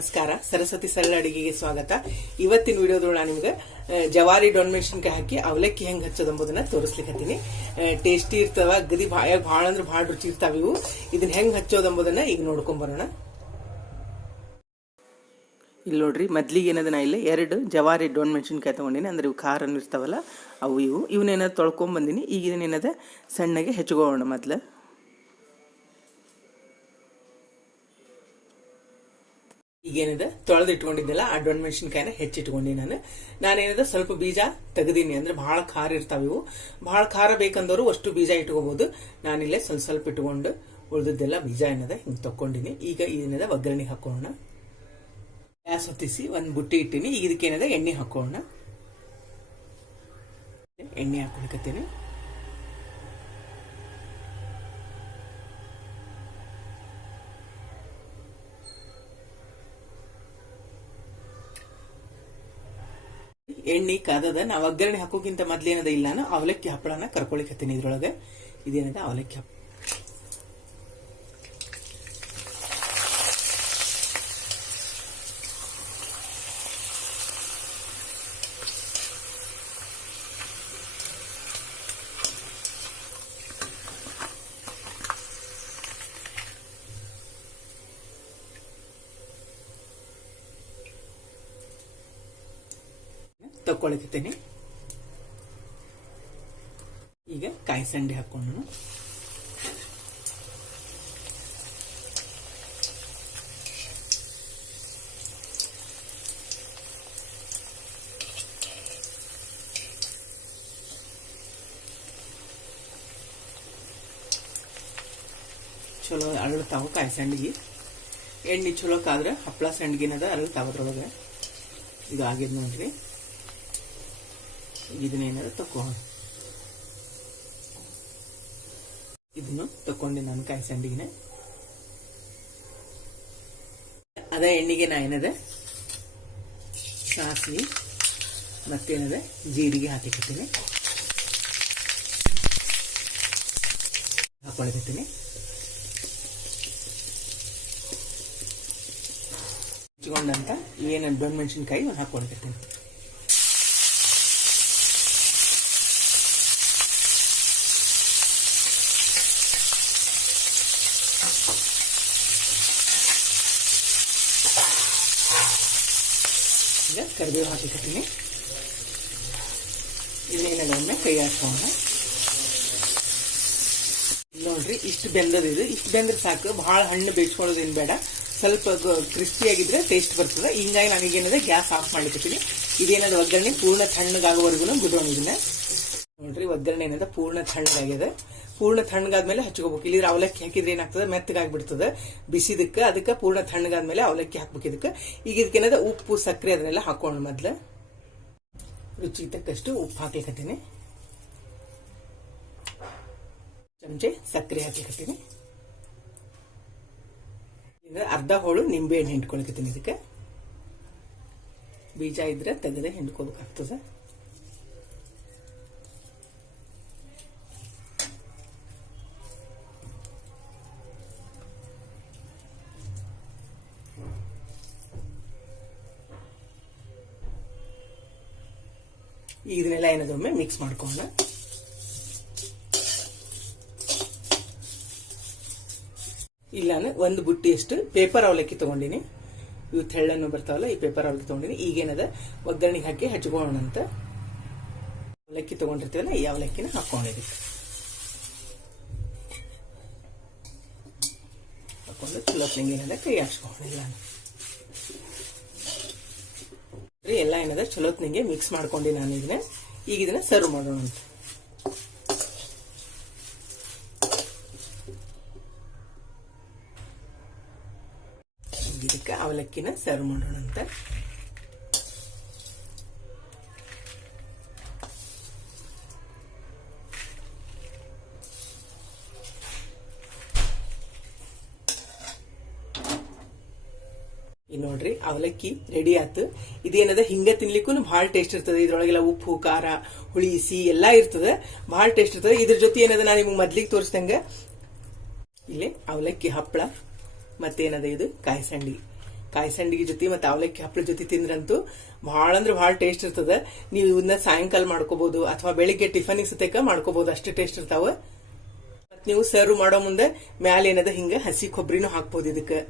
ನಮಸ್ಕಾರ. ಸರಸ್ವತಿ ಸರಳ ಅಡಿಗೆಗೆ ಸ್ವಾಗತ. ಇವತ್ತಿನ ವಿಡಿಯೋದೊಳಗೆ ನಾನು ನಿಮ್ಗೆ ಜವಾರಿ ಡೊಣ್ಮೆಣಸಿನಕಾಯಿ ಹಾಕಿ ಅವಲಕ್ಕಿ ಹೆಂಗ್ ಹಚ್ಚೋದು ಎಂಬುದನ್ನ ತೋರಿಸ್ಲಿಕ್ಕತ್ತೀನಿ. ಟೇಸ್ಟಿ ಇರ್ತಾವ, ಗದಿ ಭಾಳ ಅಂದ್ರೆ ಭಾಳ ರುಚಿ ಇರ್ತಾವ ಇವು. ಇದನ್ನ ಹೆಂಗ್ ಹಚ್ಚೋದು ಎಂಬುದನ್ನ ಈಗ ನೋಡ್ಕೊಂಡ್ ಬರೋಣ. ಇಲ್ಲಿ ನೋಡ್ರಿ, ಮೊದ್ಲಿಗೆ ಏನದ ನಾ ಇಲ್ಲಿ 2 ಜವಾರಿ ಡೊಣ್ಮೆಣಸಿನಕಾಯಿ ತಗೊಂಡಿನಿ. ಅಂದ್ರೆ ಇವು ಖಾರ ಇರ್ತಾವಲ್ಲ ಅವು ಇವನ್ನೇನದ ತೊಳ್ಕೊಂಡ್ ಬಂದಿನಿ. ಈಗ ಇದನ್ನೇನದ ಸಣ್ಣಗೆ ಹೆಚ್ಚಿಕೊಳ್ಳೋಣ. ಮೊದ್ಲು ಈಗೇನದ ತೊಳೆದು ಇಟ್ಕೊಂಡಿದ್ದೆಲ್ಲ ಆ ಡೊಣ್ಮೆಣಸಿನಕಾಯಿನ ಹೆಚ್ಚಿಟ್ಕೊಂಡಿ. ನಾನೇನದ ಸ್ವಲ್ಪ ಬೀಜ ತೆಗೆದೀನಿ. ಅಂದ್ರೆ ಬಹಳ ಖಾರ ಇರ್ತಾವ ಇವು. ಬಹಳ ಖಾರ ಬೇಕಂದವರು ಅಷ್ಟು ಬೀಜ ಇಟ್ಕೋಬಹುದು. ನಾನಿಲ್ಲೇ ಸ್ವಲ್ಪ ಇಟ್ಕೊಂಡು ಉಳಿದದ್ದೆಲ್ಲ ಬೀಜ ಏನದ ಹಿಂಗ್ ತಕೊಂಡಿನಿ. ಈಗ ಇದನ್ನದ ಒಗ್ಗರಣೆ ಹಾಕೋಣ. ಗ್ಯಾಸ್ ಹೊತ್ತಿಸಿ ಒಂದ್ ಬುಟ್ಟಿ ಇಟ್ಟಿನಿ. ಈಗ ಇದಕ್ಕೇನದ ಎಣ್ಣೆ ಹಾಕೋಣ. ಎಣ್ಣೆ ಹಾಕೊಳಕತ್ತೀನಿ. ಎಣ್ಣೆ ಕಾದದ. ನಾ ಒಗ್ಗರಣೆ ಹಾಕೋಕ್ಕಿಂತ ಮೊದ್ಲೇನದ ಇಲ್ಲ, ನಾನು ಅವಲಕ್ಕಿ ಹಪ್ಪಳನ ಕರ್ಕೊಳಿಕತ್ತೀನಿ. ಇದ್ರೊಳಗೆ ಇದೇನದ ಅವಲಕ್ಕಿ ಹಪ್ಪಳ. ತಕ್ಕೊಳಕತ್ತೇನೆ. ಈಗ ಕಾಯಿ ಸಂಡಿ ಹಾಕೊಂಡು ಚಲೋ ಅರಳ್ತಾವು. ಕಾಯಿ ಸಂಡಿಗೆ ಎಣ್ಣೆ ಚಲೋ ಕಾದ್ರೆ ಹಪ್ಪಳ ಸಂಡಿಗೆನದ ಅರಳ್ತಾವದ್ರೊಳಗೆ. ಇದು ಆಗಿದ್ ನೋಡ್ರಿ. ಇದನ್ನೇನಾರ ತಕ್ಕೋಣ. ಇದನ್ನು ತಕೊಂಡೆ ನಾನು ಕಾಯಿ ಸಂಡಿಗೆನೆ. ಅದ ಎಣ್ಣೆಗೆ ನಾ ಏನದ ಸಾಸಿವೆ ಮತ್ತೇನದ ಜೀರಿಗೆ ಹಾಕಿಕತ್ತೀನಿ. ಹಾಕೊಳಕತ್ತೀನಿ. ಹಚ್ಕೊಂಡಂತ ಏನ ಡೊಣ್ಮೆಣಸಿನಕಾಯಿ ಹಾಕೊಳಕತ್ತೀನಿ. ಈಗ ಕರಿಬೇವು ಹಾಕಿಕತ್ತೀನಿ. ಇನ್ನೇನದ ಒಮ್ಮೆ ಕೈ ಹಾಕೋಣ. ನೋಡ್ರಿ, ಇಷ್ಟು ಬೆಂದದಿದು. ಇಷ್ಟು ಬೆಂದ್ರೆ ಸಾಕು. ಬಹಳ ಹಣ್ಣು ಬೇಯಿಸ್ಕೊಳ್ಳೋದೇನು ಬೇಡ. ಸ್ವಲ್ಪ ಕ್ರಿಸ್ಪಿ ಆಗಿದ್ರೆ ಟೇಸ್ಟ್ ಬರ್ತದೆ. ಹಿಂಗಾಗಿ ನನಗೇನದ ಗ್ಯಾಸ್ ಆಫ್ ಮಾಡ್ಲಿಕತ್ತೀನಿ. ಇದೇನದ ಒಗ್ಗರಣೆ ಪೂರ್ಣ ತಣ್ಣಗಾಗೋವರೆಗೂ ಬಿಡೋಣ. ಇದನ್ನ ನೋಡ್ರಿ, ಒಗ್ಗರಣೆ ಏನದ ಪೂರ್ಣ ತಣ್ಣಗಾಗ್ಯದ. ಪೂರ್ಣ ತಣ್ಣಗಾದ್ಮೇಲೆ ಹಚ್ಕೋಬೇಕು. ಇಲ್ಲಿದ್ರೆ ಅವಲಕ್ಕಿ ಹಾಕಿದ್ರೆ ಏನಾಗ್ತದೆ, ಮೆತ್ತಗಾಗ್ಬಿಡ್ತದೆ ಬಿಸಿದಕ್ಕೆ. ಅದಕ್ಕೆ ಪೂರ್ಣ ತಣ್ಣಗಾದ್ಮೇಲೆ ಅವಲಕ್ಕಿ ಹಾಕ್ಬೇಕು. ಇದಕ್ಕೆ ಈಗ ಇದಕ್ಕೇನದ ಉಪ್ಪು ಸಕ್ಕರೆ ಅದನ್ನೆಲ್ಲ ಹಾಕೋಣ. ಮೊದ್ಲು ರುಚಿ ತಕ್ಕಷ್ಟು ಉಪ್ಪು ಹಾಕ್ಲಿಕತ್ತೀನಿ. ಚಮಚೆ ಸಕ್ಕರೆ ಹಾಕ್ಲಿಕತ್ತೀನಿ. ಈಗ ಅರ್ಧ ಹೋಳು ನಿಂಬೆ ಹಣ್ಣು ಹಿಂಡ್ಕೊಳಕತ್ತೀನಿ. ಇದಕ್ಕೆ ಬೀಜ ಇದ್ರೆ ತೆಗೆದೇ ಹಿಂಡ್ಕೋಬೇಕಾಗ್ತದೆ. ಇದನ್ನೆಲ್ಲ ಏನದೊಮ್ಮೆ ಮಿಕ್ಸ್ ಮಾಡ್ಕೋಣ. ಇಲ್ಲ ಒಂದು ಬುಟ್ಟಿಯಷ್ಟು ಪೇಪರ್ ಅವಲಕ್ಕಿ ತಗೊಂಡಿನಿ. ಇವು ತೆಳ್ಳನ್ನು ಬರ್ತಾವಲ್ಲ, ಈ ಪೇಪರ್ ಅವಲಕ್ಕಿ ತಗೊಂಡಿನಿ. ಈಗೇನದ ಒಗ್ಗರಣೆಗೆ ಹಾಕಿ ಹಚ್ಕೋಣ ಅಂತ ಅವಲಕ್ಕಿ ತಗೊಂಡಿರ್ತೀವಲ್ಲ, ಈ ಅವಲಕ್ಕಿನ ಹಾಕೊಂಡಿದ್ದಕ್ಕೆ ಹಾಕೊಂಡು ಚಲೋ ಏನದ ಕೈ ಹಾಕ್ಸ್ಕೊಂಡಿಲ್ಲ. ಎಲ್ಲ ಏನದ ಚಲೋತ್ನಿಗೆ ಮಿಕ್ಸ್ ಮಾಡ್ಕೊಂಡಿ ನಾನು ಇದನ್ನ. ಈಗ ಇದನ್ನ ಸರ್ವ್ ಮಾಡೋಣ ಅಂತ. ಇದಕ್ಕೆ ಅವಲಕ್ಕಿನ ಸರ್ವ್ ಮಾಡೋಣ ಅಂತ. ಈಗ ನೋಡ್ರಿ, ಅವಲಕ್ಕಿ ರೆಡಿ ಆಯ್ತು. ಇದೇನದ ಹಿಂಗ ತಿನ್ಲಿಕ್ಕೂ ಬಹಳ ಟೇಸ್ಟ್ ಇರ್ತದೆ. ಇದ್ರೊಳಗೆಲ್ಲ ಉಪ್ಪು ಖಾರ ಹುಳಿ ಸಿಹಿ ಎಲ್ಲಾ ಇರ್ತದೆ, ಬಹಳ ಟೇಸ್ಟ್ ಇರ್ತದೆ. ಇದ್ರ ಜೊತೆ ಏನದ ನಾನು ನಿಮ್ಗೆ ಮೊದ್ಲಿಗೆ ತೋರಿಸ್ದಂಗ ಇಲ್ಲಿ ಅವಲಕ್ಕಿ ಹಪ್ಪಳ ಮತ್ತೇನದ ಇದು ಕಾಯಿ ಸಂಡಿಗೆ. ಕಾಯಿ ಸಂಡಿಗೆ ಜೊತೆ ಮತ್ತೆ ಅವಲಕ್ಕಿ ಹಪ್ಪಳ ಜೊತೆ ತಿಂದ್ರಂತೂ ಬಹಳ ಅಂದ್ರೆ ಬಹಳ ಟೇಸ್ಟ್ ಇರ್ತದ. ನೀವು ಇವನ್ನ ಸಾಯಂಕಾಲ ಮಾಡ್ಕೋಬಹುದು ಅಥವಾ ಬೆಳಿಗ್ಗೆ ಟಿಫನ್ ಸತೇಕ ಮಾಡ್ಕೋಬಹುದು, ಅಷ್ಟು ಟೇಸ್ಟ್ ಇರ್ತಾವ. ಮತ್ ನೀವು ಸರ್ವ್ ಮಾಡೋ ಮುಂದೆ ಮ್ಯಾಲ ಏನದ ಹಿಂಗ ಹಸಿ ಕೊಬ್ಬರಿನೂ ಹಾಕ್ಬಹುದು ಇದಕ್ಕೆ.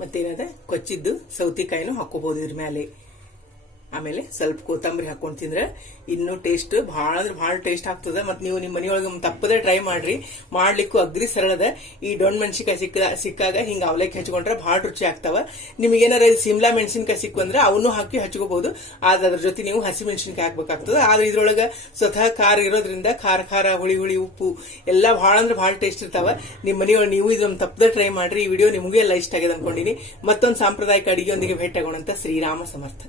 ಮತ್ತೇನದ ಕೊಚ್ಚಿದ್ದು ಸೌತಿಕಾಯಿನೂ ಹಾಕೋಬಹುದು ಇದ್ರ ಮೇಲೆ. ಆಮೇಲೆ ಸ್ವಲ್ಪ ಕೊತ್ತಂಬರಿ ಹಾಕೊಂಡ್ ತಿಂದ್ರೆ ಇನ್ನೂ ಟೇಸ್ಟ್ ಬಹಳ ಅಂದ್ರೆ ಬಹಳ ಟೇಸ್ಟ್ ಆಗ್ತದ. ಮತ್ ನೀವು ನಿಮ್ಮ ಮನೆಯೊಳಗೆ ತಪ್ಪದೆ ಟ್ರೈ ಮಾಡ್ರಿ, ಮಾಡ್ಲಿಕ್ಕೂ ಅಗ್ರಿ ಸರಳದ. ಈ ಡೊಣ್ ಮೆಣಸಿನ್ಕಾಯಿ ಸಿಕ್ಕಾಗ ಹಿಂಗ ಅವಲಕ್ಕಿ ಹಚ್ಕೊಂಡ್ರೆ ಬಹಳ ರುಚಿ ಆಗ್ತಾವ. ನಿಮ್ಗೇನಾರ ಸಿಮ್ಲಾ ಮೆಣಸಿನ್ಕಾಯಿ ಸಿಕ್ಕು ಅಂದ್ರೆ ಅವನು ಹಾಕಿ ಹಚ್ಕೋಬಹುದು. ಆದ್ರೆ ಅದ್ರ ಜೊತೆ ನೀವು ಹಸಿ ಮೆಣಸಿನ್ಕಾಯಿ ಹಾಕ್ಬೇಕಾಗ್ತದ. ಆದ್ರೆ ಇದ್ರೊಳಗ ಸ್ವತಃ ಖಾರ ಇರೋದ್ರಿಂದ ಖಾರ ಹುಳಿ ಉಪ್ಪು ಎಲ್ಲ ಬಹಳ ಅಂದ್ರೆ ಬಹಳ ಟೇಸ್ಟ್ ಇರ್ತಾವ. ನಿಮ್ಮ ಮನೆಯೊಳಗೆ ನೀವು ಇದನ್ನ ತಪ್ಪದೆ ಟ್ರೈ ಮಾಡ್ರಿ. ಈ ವಿಡಿಯೋ ನಿಮಗೂ ಎಲ್ಲ ಇಷ್ಟ ಆಗಿದೆ ಅನ್ಕೊಂಡಿನಿ. ಮತ್ತೊಂದು ಸಾಂಪ್ರದಾಯಿಕ ಅಡಿಗೆಯೊಂದಿಗೆ ಭೇಟಿಯಾಗೋಣಂತ. ಶ್ರೀರಾಮ ಸಮರ್ಥ.